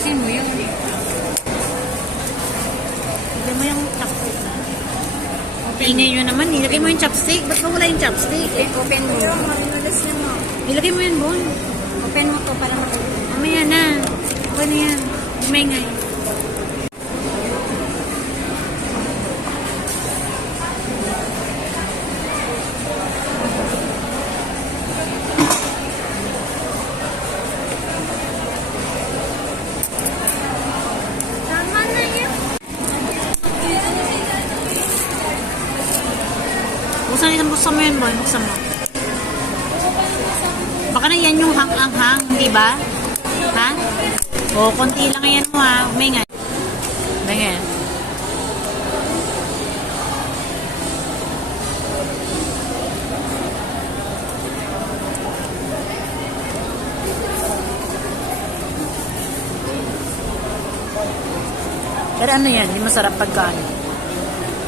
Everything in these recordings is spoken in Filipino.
Alisin mo yun. Ilagay mo yung chopstick. Ingay nyo naman. Ilagay mo yung chopstick. Ba't ba wala yung chopstick? Eh, open mo. Ilagay mo yun, Bon. Open mo to para makita. Mamaya na. Na yan. Umengay. Tama na yan. Yun, buksan mo yun, Bon. Buksan mo. Baka na yan yung hang-ang-hang, di ba? Ha? O, konti lang yan mo ha. Umengay. Umengay. Pero ano yan, hindi masarap pagka ano.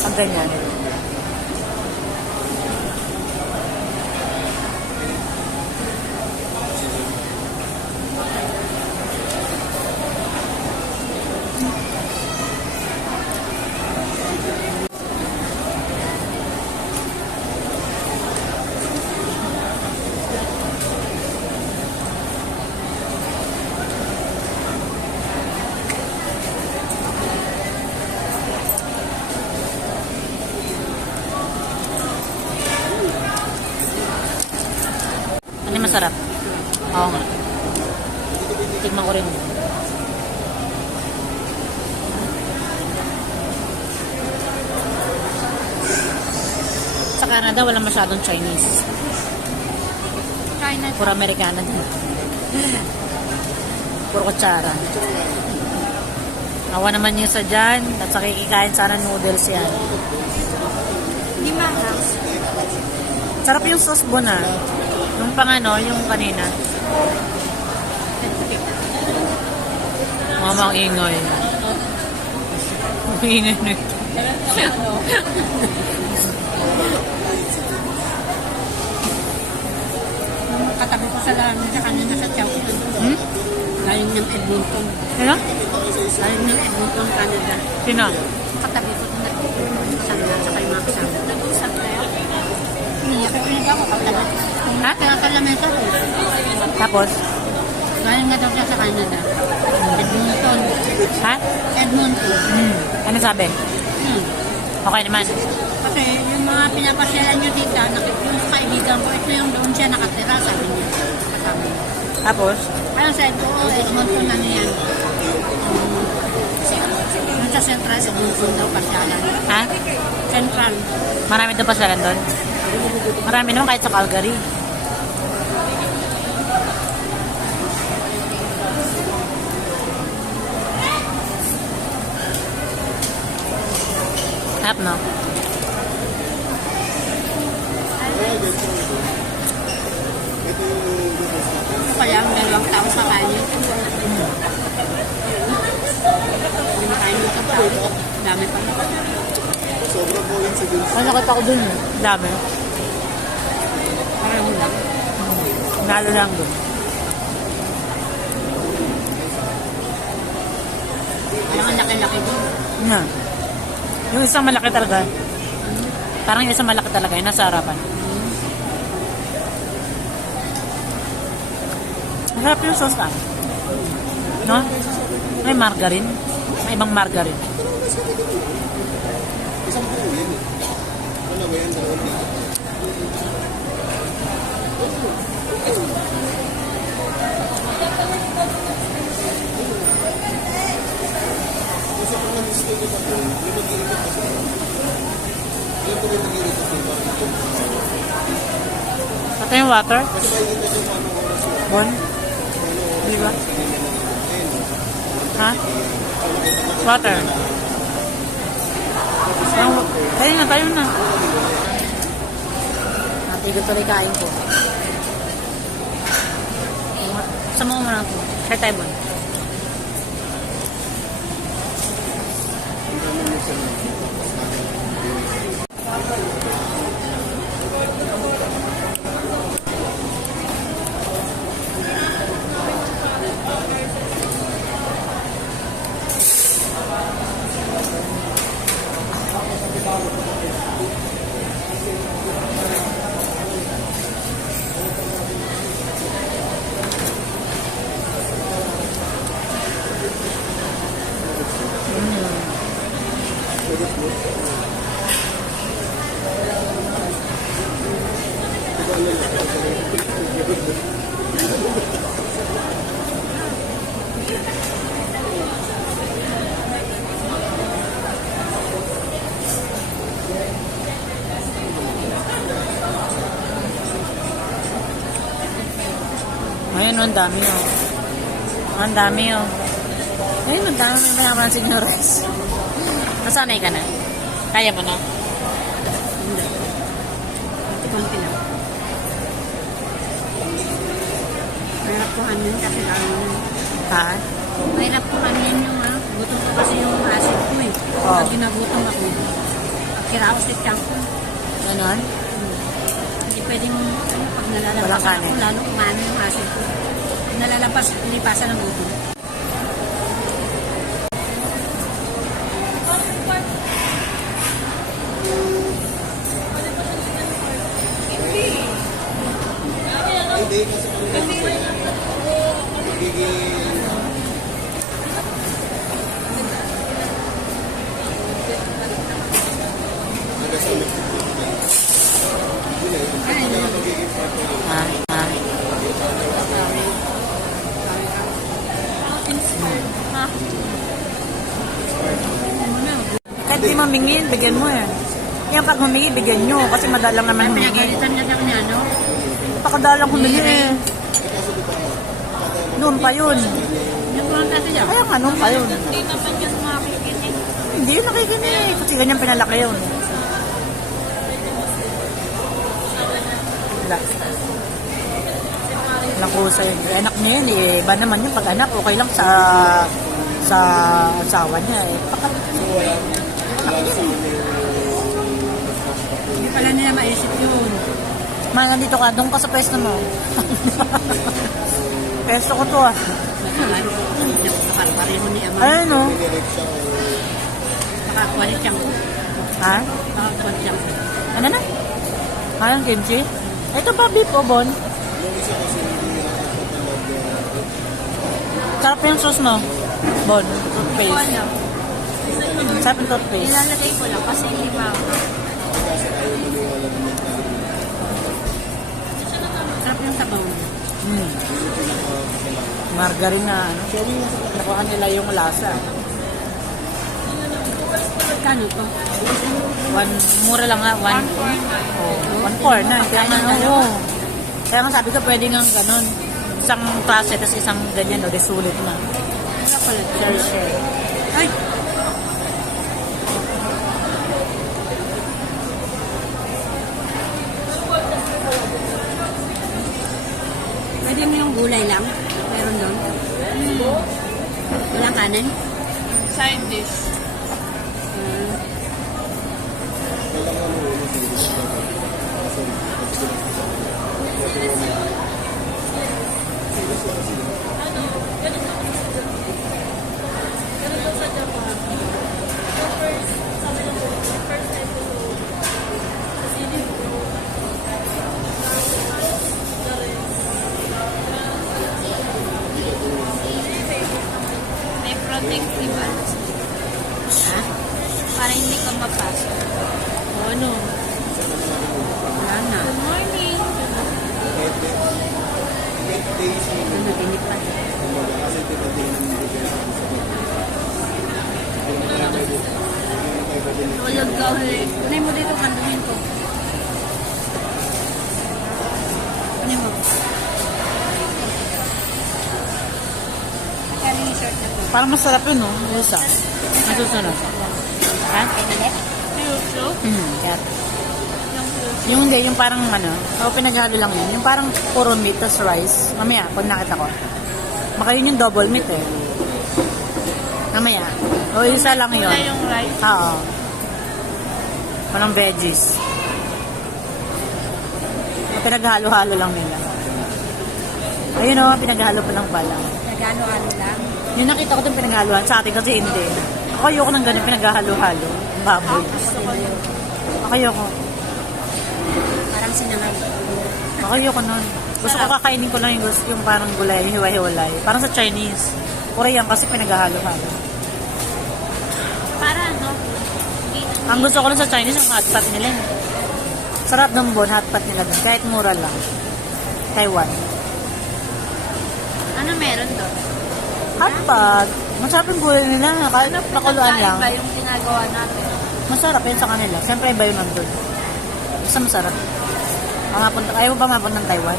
Pag ganyan. Ano yung masarap? Oo nga. Tignan ko rin. Sa Canada, wala masyadong Chinese. China. Puro Amerikana din. Puro kutsara. Awa naman yung sa dyan. At sa kikikain sana noodles yan. Hindi mahal. Sarap yung sauce bon ah. Yung pang ano, yung kanina. Mama, ang ingay. Ang ingay na ito. Katabi ko sa lahat sa kanina sa Chow. Hmm? Galing ng Edmonton. Ano? Galing ng Edmonton, Canada. Sino? Katabi ko na sa sa kayo mga kasama. Nag-usap tayo. Iniyak ko yung ako katabi. Ha? Kaya sa lamesa ko. Tapos? Galing nga daw siya sa Canada. Edmonton. Ha? Edmonton. Hmm. Ano sabi? Hmm. Okay naman. Kasi yung mga pinapasyalan nyo dito, yung kaibigan ko, ito yung doon siya nakatira, sabi niya. Sabi. Tapos? Kaya sabi ko, oh, Edmonton na niyan. Yung sa Central, Edmonton daw pasyalan. Ha? Central. Marami doon pa sila doon? Marami naman kahit sa Calgary. Hap, no? Kaya ang dalawang tao sa kanya. Hindi sa tao. Dami pa. Ano nakita ko dun? Dami. Parang lang. Nalo lang dun. Parang ang laki-laki doon. Yan. Yung isang malaki talaga. Parang yung isang malaki talaga. Yung nasa harapan. Masarap yung sauce ah. No? May margarine. May ibang margarine. Ito yung water? Bon? Di ba? Ha? Water. Tayo na, tayo na. Natigo tuloy kain ko. Sa mo muna ako. Share tayo, Bon. Ayun, ang dami oh. Ang dami oh. Ayun, ang dami may mayaman ng senyores. Nasanay ka na? Kaya mo na? Konti lang. Mahirap ko hanin kasi lalo na. Ha? Mahirap ko hanin yung ah. Gutom ko kasi yung asin ko eh. Oh. Pag ginagutom ako, kiraos si Chang ko. Ganon? Hindi pwedeng ano, pag kanin. ako, lalo umano yung asin ko. Pag nalalabas, lipasan ng gutom. Ay, Ha? Ha? Ha? Mamingin, bigyan mo eh. Yung pag humingi, bigyan nyo. Kasi madalang naman humingi. Pinagalitan na lang ni ano. Pakadalang humingi eh. Noon pa yun. Yung yan. Kaya nga, noon pa yun. Hindi naman yan makikinig. Hindi yun nakikinig. Kasi ganyan pinalaki yun. Wala. Walang kusa yun. Anak niya yun eh. Iba naman yun. Pag anak, okay lang sa sa asawa niya eh. Paka, anak niya eh. Hindi pala nila maisip yun. Ma, nandito ka. Doon ka sa pwesto mo. pwesto ko to ah. Nakapareho ni Ama. Ayun oh. Nakakulit siyang. Ha? Nakakulit siyang. Ano na? Anong kimchi? Ito pa, beef o bon? Sarap yung sauce mo. Bon, toothpaste. Sarap yung toothpaste. Nilalagay ko lang kasi hindi pa Sarap yung sabaw. Mm. Margarine na, ano? Nakuha nila yung lasa. Kano to? One, mura lang nga, one. Oh, one four na. Kaya nga, oo. Kaya nga sabi ko, pwede nga ganun. Isang klase, tapos isang ganyan, no, di sulit na. Wala pala. Share, share. Ay! Pwede mo yung gulay lang. Meron doon. Walang kanin. Side dish. Hmm. Protective ano. Ha? Para hindi ka mapasok. O ano? Wala na. Good morning. Ano, tinipan. Tulog ka ulit. Parang masarap yun, no? Yung isa. Ang susunod. Ha? Mm, yeah. Yung yuso. Yung hindi, yung parang ano, o pinaghalo lang yun. Yung parang puro meat, tas rice. Mamaya, pag nakita ko. Baka yun yung double meat eh. Mamaya. O isa lang yun. Wala yung rice. Oo. Walang veggies. Pinaghalo-halo lang nila. Ayun o, pinaghalo pa lang pala. Nagano-ano lang. Yung nakita ko itong pinaghaluhan sa atin kasi hindi. Ako ayoko ng ganun pinaghalo-halo. Baboy. Gusto ko yun. Ako ayoko. Parang sinangag. Ako ayoko nun. Gusto ko kakainin ko lang yung, gusto, yung parang gulay, yung hiwa-hiwalay. Parang sa Chinese. Korean kasi pinaghalo-halo. Para ano? Ang gusto ko lang sa Chinese, yung hot pot nila. eh. Sarap ng bon, hotpot nila dun. Kahit mura lang. Taiwan. Ano meron doon? Hotpot. Masarap yung gulay nila. Kahit pakuluan lang. Iba yung ginagawa natin. Masarap yun sa kanila. Siyempre iba yung nandun. Basta masarap. Pamapunta, ayaw mo ba mapunta ng Taiwan?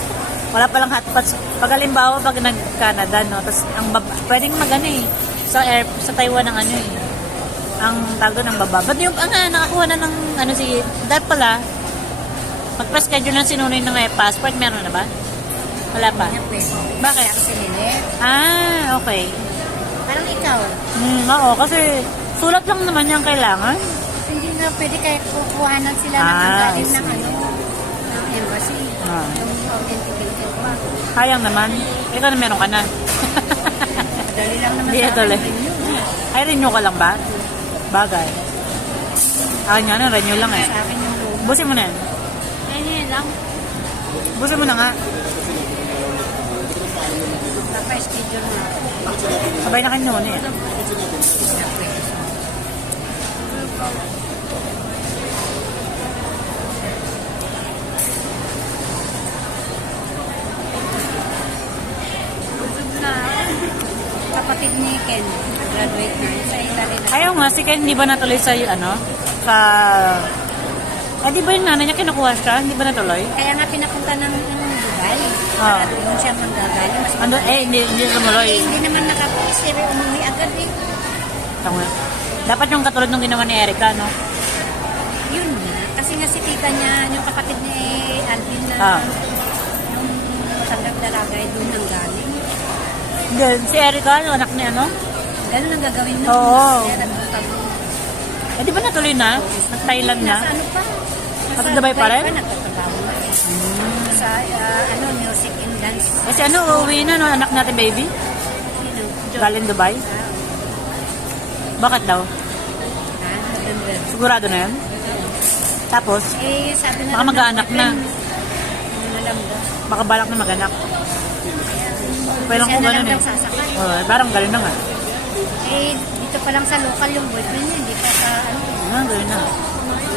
Wala palang hotpots. Pag halimbawa, pag nag-Canada, no? Tapos, ang baba, pwedeng mag ano eh. Sa air, sa Taiwan ang ano eh. Ang tago ng baba. Ba't yung, ang ah, nakakuha na ng, ano si, dahil pala, magpa-schedule ng sinunoy ng may passport, meron na ba? Wala pa. Bakit? Kasi nila. Ah, okay. Parang ikaw. Hmm, oo, kasi sulat lang naman yung kailangan. Hindi na pwede kahit kukuhanan sila ng Ah, galing I see. ng ano, ng embassy. Ah. Yung authenticated pa. Sayang naman. Ikaw na meron ka na. Dali lang naman Hindi, sa akin. lang. Ay, renew ka lang ba? Bagay. Akin nga na, renew lang eh. Sa akin yung. Busin mo na yan. Ganyan lang. Busin mo na nga. Napa-schedule na. Sabay na kayo eh. Busog na. Kapatid ni Ken, graduate na. Sa Italy na. Ayaw nga, si Ken, di ba natuloy sa, ano, sa... Ah, di ba yung nanay niya kinukuha siya? Hindi ba natuloy? Kaya nga pinapunta ng ng Dubai. Ah. Para doon siya manggagaling. Mas Ando, eh, hindi, hindi tumuloy. Eh, hindi naman nakapag-isip. Umuwi agad eh. Tama. Dapat yung katulad nung ginawa ni Erica, no? Yun na. Kasi nga si tita niya, yung kapatid ni Alvin na Ah. yung matandang dalaga ay doon nang galing. Hindi, si Erica, yung anak niya, no? Ganun ang gagawin mo. Oo. Doon. Eh, di ba natuloy na? Nag-Thailand na? Nasa ano pa? Nasa Dubai pa rin? Eh. Sa ah, ano, music and dance. Kasi ano, uuwi na, no? Anak natin, baby? Sino? Galing Dubai? Ah, Bakit daw? ah. Sigurado na yan? Tapos, Eh, sabi na Baka mag-aanak na. boyfriend, Ano baka balak na maganak. Pwede lang Siya kung na ganun eh. Oh, parang galing na nga. Eh, dito pa lang sa local yung boyfriend niya, hindi pa sa ano. Ah, galing na.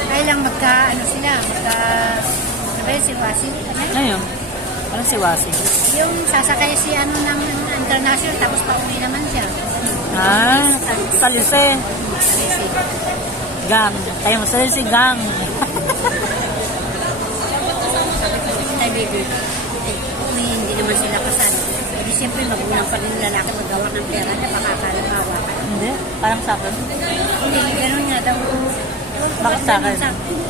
Kaya lang magka, ano sila, magka, ano ba yun, si Wasi? Ano yun? Ayun. Parang si Wasi. Yung sasakay si ano ng international, tapos pauwi naman siya. Ah, salise. Kasi, Gang. Mo, salise gang. ay baby, eh, uwi, hindi naman sila kasal. Hindi siyempre magulang pa rin lalaki magawa ng pera na makakalabawa ka. Hindi, parang sa akin. Hindi, ganun nga daw. Bakit sa akin?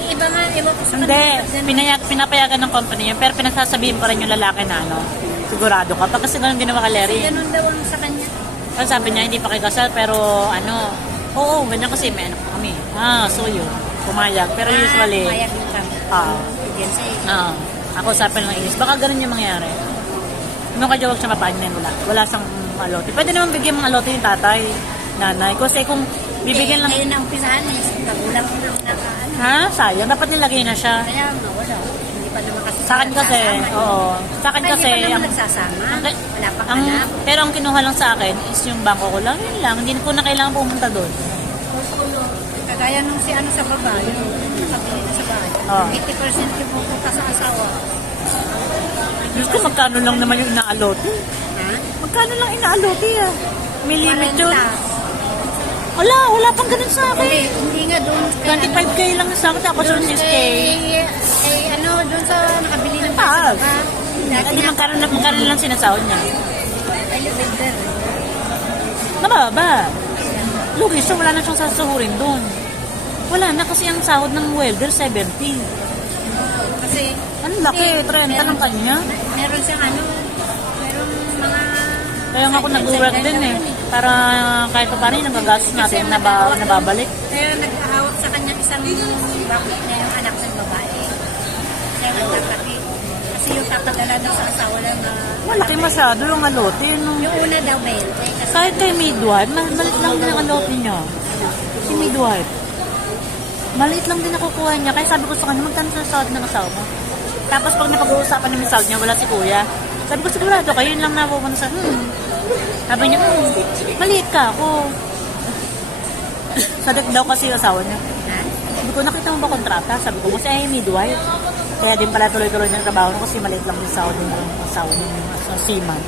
Iba nga, iba ko sa Hindi, pinayag, pinapayagan ng company yun, pero pinagsasabihin pa rin yung lalaki na ano, sigurado ka. Pag kasi ganun ginawa ka, Larry. Ganun daw ang sa kanya. Kasi sabi niya, hindi pa kasal, pero ano, oo, ganyan kasi, may anak kami. Ah, so yun, pumayag. Pero usually, Ah, mayag yung kami. ah, Agency. ah, ako usapin lang is, baka ganun yung mangyari. Nung kaya huwag siya mapanin, wala. Wala siyang alote. Pwede naman bigyan ng alote yung tatay, nanay. Kasi kung bibigyan lang, Ngayon na umpisahan eh. Kagulang ko na nakaano. ha, sayang, dapat nilagay na siya. Kaya nga, wala. Hindi pa naman kasi Sa akin kasi, nagsasama. oo. Sa akin kasi, Hindi pa naman ang, nagsasama. ang, Wala pa ang, pero ang kinuha lang sa akin is yung bangko ko lang, yun lang. Hindi ko na kailangan pumunta doon. Kagaya nung si ano sa baba, yung na sa bahay. Oo. 80% yung pupunta sa asawa. Diyos ko, magkano lang naman yung inaalote? Ha? Magkano lang inaalote ah? May limit yun. 40. Wala, wala pang ganun sa akin. Hindi, hindi nga doon. kay- 25k lang sa akin, tapos doon yung 6k. kay, kay ano, doon sa nakabili ng Taas. sa baba. Dati Hindi magkaroon na magkaroon lang sinasahod niya. elevator. Mababa. Lugi siya, wala na siyang sasahurin doon. Wala na kasi ang sahod ng welder, 70. Kasi, Ang laki, Hindi, 30 meron- ng kanya. meron siyang ano. Kaya nga ako nag-work din eh. Para kahit pa paano yung nagagastos natin, naba, nababalik. Kaya nag-ahawak sa kanya isang bakit na yung anak ng babae. Kaya nagtataki. Kasi yung tapadala daw sa asawa lang na... Malaki masyado yung alote. No? Yung una daw 20. Kasi Kahit kay midwife, mal- malit lang din ang alote niya. Si midwife. Maliit lang din nakukuha niya. Kaya sabi ko sa kanya, magkano sa sahod ng asawa mo? Tapos pag napag-uusapan ni Miss niya, wala si kuya. Sabi ko, sigurado kayo yun lang napupunta sa, hmm. Sabi niya, hmm, maliit ka ako. Sadik daw kasi yung asawa niya. Sabi ko, nakita mo ba kontrata? Sabi ko, kasi ay midwife. Kaya din pala tuloy-tuloy ng trabaho ko kasi maliit lang din sa Saudi ng Saudi ng sa seaman.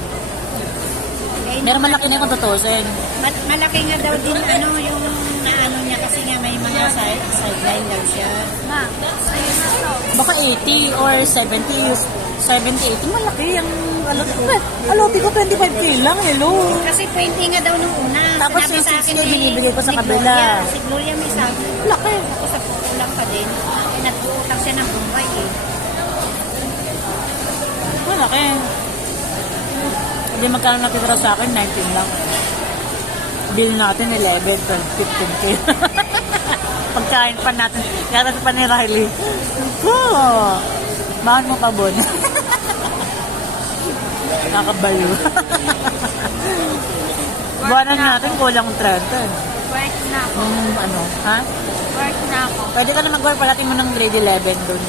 Eh, Meron malaki na tutusin. ma- malaki nga daw din ano yung naano niya kasi nga may mga side, sideline daw siya. Ma, ayun na to. Baka 80 or 70, 70, 80. Malaki ang alot ko. Alote ko 25k lang, hello. Kasi 20 nga daw nung una. Tapos Sinabi yung sa akin 60 ni- binibigay ko sa ni kabila. Gloria, Si Gloria may sabi. Laki. Ako sa kulang pa din. Eh, nag-uutang siya ng bumbay eh. Malaki. Hindi magkano natitira sa akin, 19 lang. Bill natin 11, 12, 15k. Pagkain pa natin. Kaya pa ni Riley. Oh, Bahan mo pa, Bon. Nakakabalo. Buwanan natin, kulang 30. eh. Work na ako. Nung ano, ha? Work na ako. Pwede ka na mag-work palating mo ng grade 11 dun.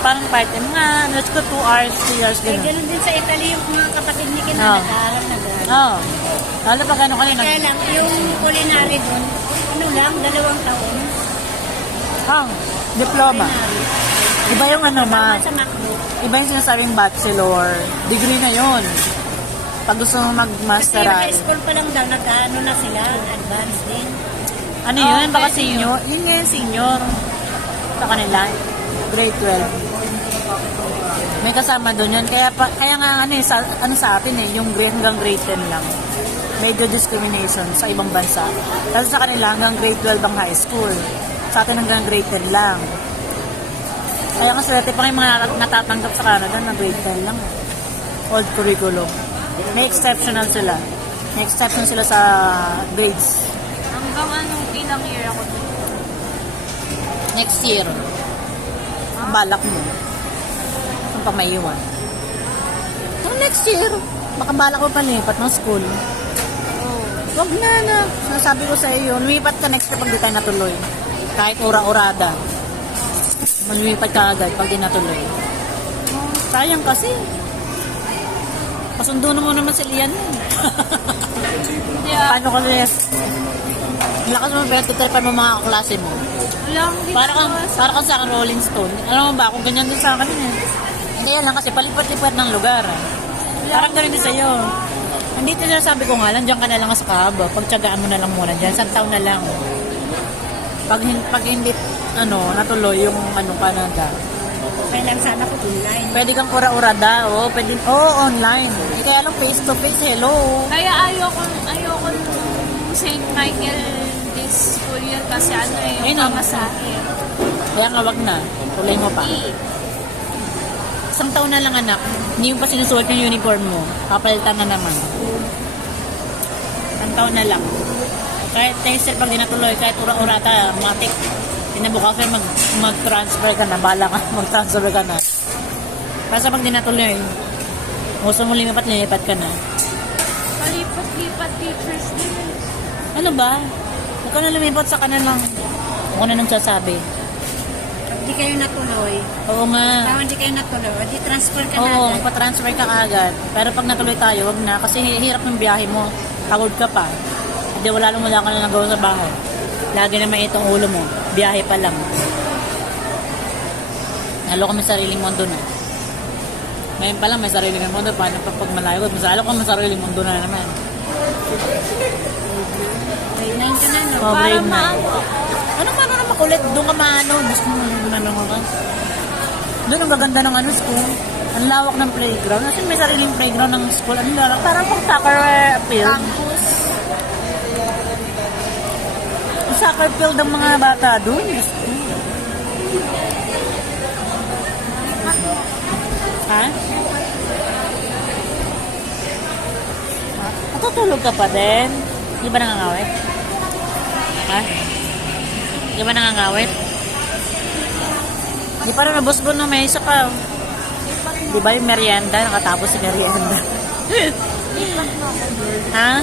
Parang part-time nga, let's go 2 hours, 3 hours, Eh, gano'n. ganun din sa Italy yung mga kapatid ni Kina Ah. nag-aaral na gano'n. Oo. Lalo pag ano kanina. Kaya lang, yung culinary dun, ano lang, dalawang taon. Hang, diploma. Culinary. Iba yung ano, ma. Tama sa MacBook. Iba yung sinasabing bachelor. Degree na yon. Pag gusto mo Kasi mag-masteral. high school pa lang daw, nag-ano na sila, advanced din. Ano yun? Oh, Baka pwede senior. Yun nga yung senior. Sa kanila. Grade 12. May kasama doon yun. Kaya, pa, kaya nga ano, eh, sa, ano sa atin eh, yung grade hanggang grade 10 lang. Medyo discrimination sa ibang bansa. Kasi sa kanila hanggang grade 12 ang high school. Sa atin hanggang grade 10 lang. Kaya nga swerte pa kayo mga nat- natatanggap sa Canada na grade 10 lang. Old curriculum. May exceptional sila. May exception sila sa grades. Hanggang anong ilang year ako dun? Next year. Ang balak mo. Kung pa maiwan. So next year, baka balak mo pa lipat ng school. Oh. Wag na na. Sinasabi ko sa iyo, lumipat ka next year pag di tayo natuloy. Kahit ura-urada. Lumipat ka agad pag di natuloy. Oh, sayang kasi. Pasundo na mo naman si Lian. Hindi ah. Paano kasi lakas mo pinagtitripan mo mga kaklase mo. Akong Para kang, para kang sa akin Rolling Stone. Alam mo ba, kung ganyan din sa akin eh. Hindi yan lang kasi palipat-lipat ng lugar. ah. Parang ganun din sa'yo. Nandito na sabi ko nga lang, dyan ka na lang sa kahaba. Pagtsagaan mo na lang muna dyan. Isang taon na lang. Pag, pag hindi, ano, natuloy yung ano, Canada. Kaya lang sana ko online. Pwede kang ura-urada, oh. Pwede, oh, online. Eh, kaya lang face-to-face, hello. Kaya ayoko, ayoko nung St. Michael this school year kasi ano eh, Ayun, yung ah. pamasahe. Kaya nga, wag na. Tuloy mo pa. Eh, Isang taon na lang anak, hindi mo pa sinusuot yung uniform mo. Papalitan na naman. Isang taon na lang. Kahit taser pag di natuloy, kahit ura-urata, matik. Pinabukasan mag, mag-transfer ka na, bala ka, mag-transfer ka na. Basta pag di natuloy, gusto mo lumipat, lilipat ka na. palipat-lipat teachers din. Ano ba? Huwag ka na lumipat sa kanilang, ako na nang sasabi. Pag di kayo natuloy, Oo nga. kung hindi kayo natuloy, di transfer ka na Oo, agad. pa-transfer ka agad. Pero pag natuloy tayo, wag na. Kasi hi- hirap ng biyahe mo. Pagod ka pa. Hindi, wala lang wala ka na nagawa sa bahay. Lagi naman itong ulo mo. Biyahe pa lang. Halo kami sariling mundo na. Ngayon pa lang may sariling mundo. Paano pa pag malayo? Mas lalo ka may sariling mundo na naman. Grade 9 ka na, no? Oh, grade Para 9. maano. Ano ka na makulit? Doon ka maano. Gusto mo ano ka. Doon ang gaganda ng ano school. Ang lawak ng playground. Kasi may sariling playground ng school. Ano lang, parang pang soccer field. Campus. Ang soccer field ng mga bata doon. Ha? Natutulog ka pa din? Di ba nangangawit? Ha? Di ba nangangawit? Di pa rin nabusbon na may isa pa. Di ba yung merienda? Nakatapos si merienda. ha?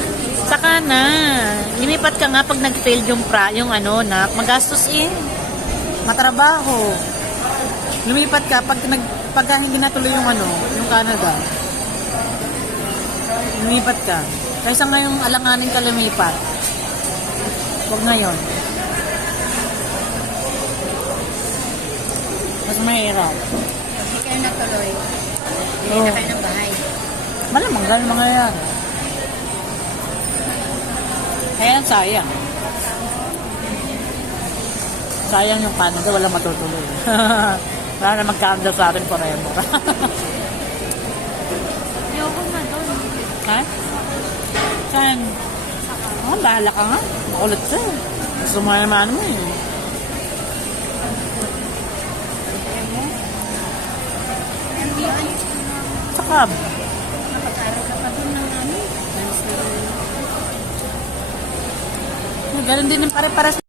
Saka na. Lumipat ka nga pag nag-fail yung pra, yung ano na, magastos eh. Matrabaho. Lumipat ka pag nag pagka hindi natuloy yung ano, yung Canada. Lumipat ka. Kaysa ngayong alanganin ka lumipat. Huwag ngayon. Mas mahirap. Hindi kayo natuloy. Hindi Oo. na kayo ng bahay. Malamang ganun mga yan. Kaya sayang. Sayang yung Canada, wala matutuloy. wala na mag-Canada sa atin forever. Ayoko na doon. ha? Saan? Oh, bahala ka nga. Makulit ka. Gusto mo naman mo eh. Hindi ay, Saka, napag-aral ka pa doon ng ano. Dance na ganun din yung pare-pares